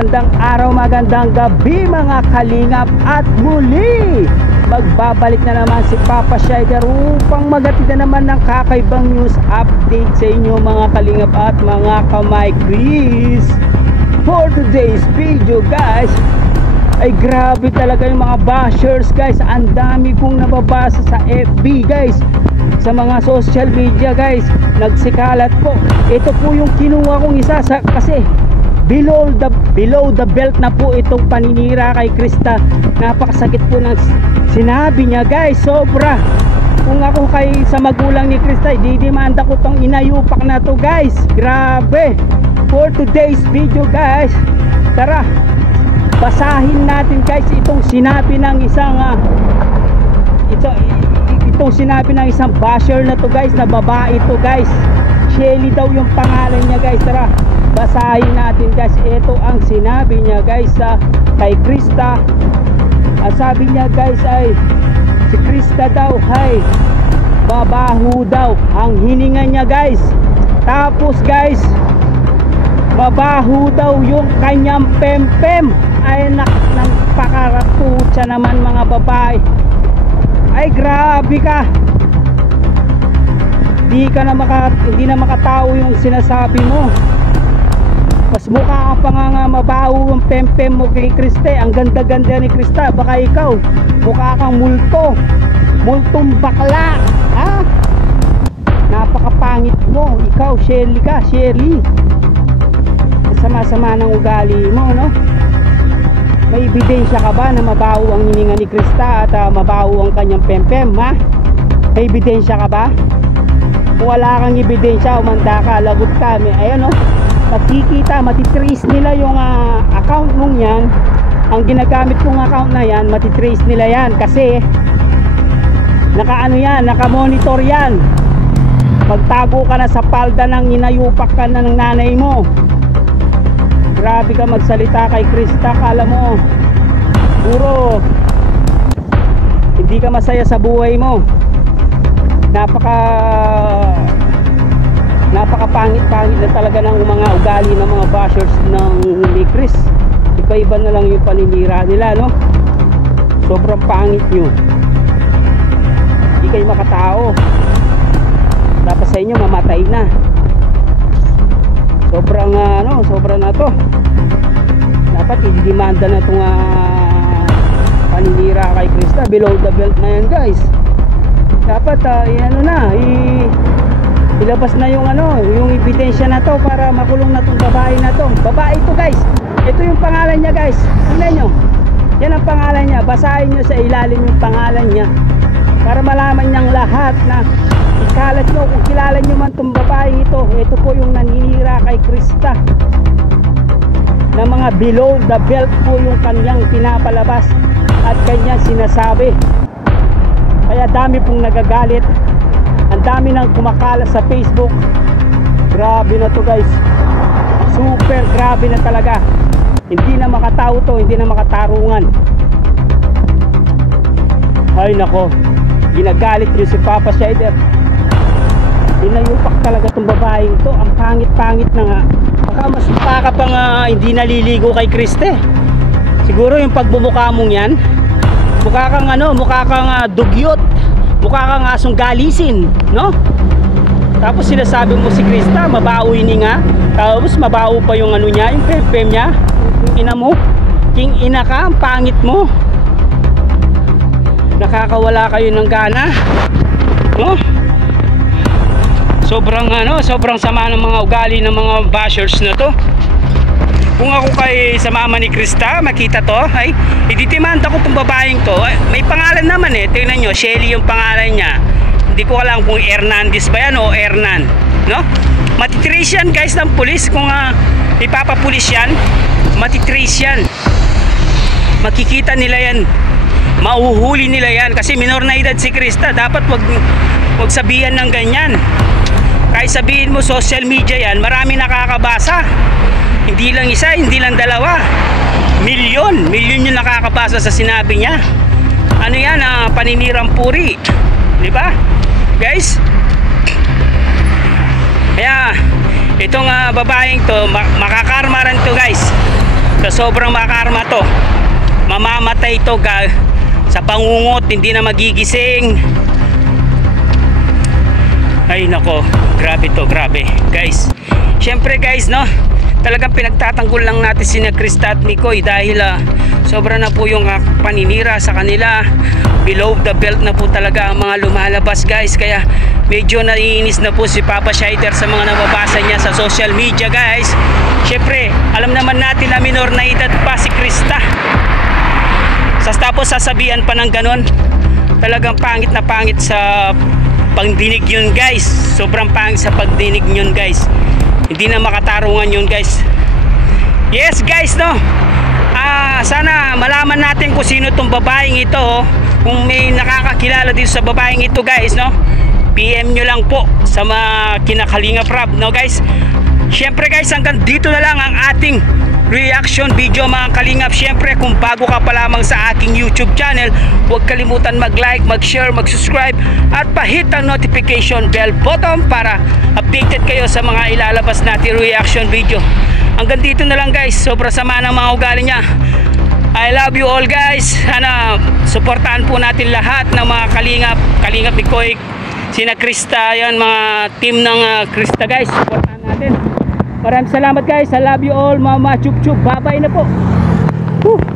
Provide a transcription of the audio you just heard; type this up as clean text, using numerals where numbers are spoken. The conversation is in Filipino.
magandang araw, magandang gabi mga kalingap. At muli magbabalik na naman si Papa Shider upang magatid na naman ng kakaibang news update sa inyo mga kalingap at mga kamay Chris. For today's video guys, ay grabe talaga yung mga bashers guys. Ang dami kong nababasa sa FB guys, sa mga social media guys, nagsikalat po. Ito po yung kinuha kong isa kasi below the belt na po itong paninira kay Krista. Napakasakit po ng sinabi niya guys, sobra. Kung ako sa magulang ni Krista, didimanda ko tong inayupak na to guys. Grabe. For today's video guys, tara basahin natin guys itong sinabi ng isang itong sinabi ng isang basher na to guys, na babae to guys. Shelly daw yung pangalan niya guys. Tara basahin natin guys. Ito ang sinabi niya guys kay Krista. Sabi niya guys ay si Krista daw ay mabaho daw ang hininga niya guys. Tapos guys, mabaho daw yung kanyang pempem. Ay nang pakaratutsa naman mga babae. Ay grabe ka. Hindi na makatao yung sinasabi mo. Mas mukha ka pa nga mabaho ang pempem mo kay Kriste. Ang ganda-ganda ni Krista. Baka ikaw mukha kang multong bakla, ha? Napakapangit mo. Ikaw Shelly. Sama-sama ng ugali mo, no? May ebidensya ka ba na mabaho ang hininga ni Krista at mabaho ang kanyang pempem, ha? May ebidensya ka ba? Kung wala kang ebidensya, umanda ka, lagot ka. Ayan, no? Makikita, matitrace nila yung account mong yan. Ang ginagamit kong account na yan, matitrace nila yan. Kasi naka-monitor yan. Magtago ka na sa palda ng inayupak ka na ng nanay mo. Grabe ka magsalita kay Krista. Kala mo puro hindi ka masaya sa buhay mo. Napakapangit-pangit na talaga ng mga ugali ng mga bashers ng ni Chris. Iba-iba na lang yung paninira nila, no? Sobrang pangit nyo. Hindi kayo makatao. Dapat sa inyo mamatay na. Sobrang na to. Dapat i-demanda na itong paninira kay Krista. Below the belt na yan guys. Dapat ilabas na yung ebidensya na to para makulong na itong babae na to. Babae to guys. Ito yung pangalan niya guys. Tingnan nyo. Yan ang pangalan niya. Basahin nyo sa ilalim yung pangalan niya para malaman niyang lahat na ikalat nyo kung kilala nyo man itong babae ito. Ito po yung naninira kay Krista, na mga below the belt po yung kanyang pinapalabas at kanyang sinasabi. Kaya dami pong nagagalit. Ang dami nang kumakalat sa Facebook. Grabe na to guys. Super grabe na talaga. Hindi na makatao to, hindi na makatarungan. Ay nako, ginagalit nyo si Papa Shider. Inayupak talaga itong babaeng to. Ang pangit-pangit na nga. Baka mas pa pang hindi naliligo kay Kriste. Siguro yung pagbumukha mong yan, mukha kang dugyot, mukha kang asong galisin, no? Tapos sinasabi mo si Krista mabaho hininga, tapos mabaho pa yung niya, yung pempem niya. Yung ina mo, king ina ka, ang pangit mo. Nakakawala kayo ng gana, no? Sobrang sama ng mga ugali ng mga bashers na to. Kung ako sa mama ni Krista, makita to, ay ididimanda ko tong babaeng to. May pangalan naman tingnan nyo, Shelly yung pangalan niya. Hindi ko alam kung Hernandez ba yan o Hernan, no? Matitrace yan guys ng pulis. Kung ipapapulis yan, matitrace yan. Makikita nila yan, mauhuli nila yan. Kasi minor na edad si Krista. Dapat wag sabihan ng ganyan. Kahit sabihin mo social media yan, marami nakakabasa. Hindi lang isa, hindi lang dalawa. Milyon yung nakakabasa sa sinabi niya. Ano yan, paninirang puri, di ba guys? Kaya itong babaeng to, makakarma rin to guys. Sa sobrang makarma to, mamamatay to sa pangungot, hindi na magigising. Ay nako, grabe to, grabe guys. Syempre guys, no, talagang pinagtatanggol lang natin si Krista at Mikoy dahil sobra na po yung paninira sa kanila. Below the belt na po talaga ang mga lumalabas guys, kaya medyo naiinis na po si Papa Shider sa mga nababasa niya sa social media guys. Syempre alam naman natin na minor na edad pa si Krista, tapos sasabihan pa ng ganon. Talagang pangit na pangit sa pagdinig yun guys, sobrang pangit sa pagdinig yun guys, hindi na makatarungan yun guys. Yes guys, no, sana malaman natin kung sino tong babaeng ito, oh. Kung may nakakakilala dito sa babaeng ito guys, no, PM nyo lang po sa mga kinakalinga prab, no guys. Syempre guys, hanggang dito na lang ang ating reaction video mga kalingap. Syempre kung bago ka pa lamang sa aking YouTube channel, huwag kalimutan mag-like, mag-share, mag-subscribe at pa-hit ang notification bell button para updated kayo sa mga ilalabas natin reaction video. Hanggang dito na lang guys, sobra sama ng mga ugali niya. I love you all guys. Sana suportahan po natin lahat ng mga kalingap ni Koy, sina Krista, yan mga team ng Krista guys, suportahan natin. Maraming salamat guys. I love you all. Mama chup chup. Bye bye na po. Woo!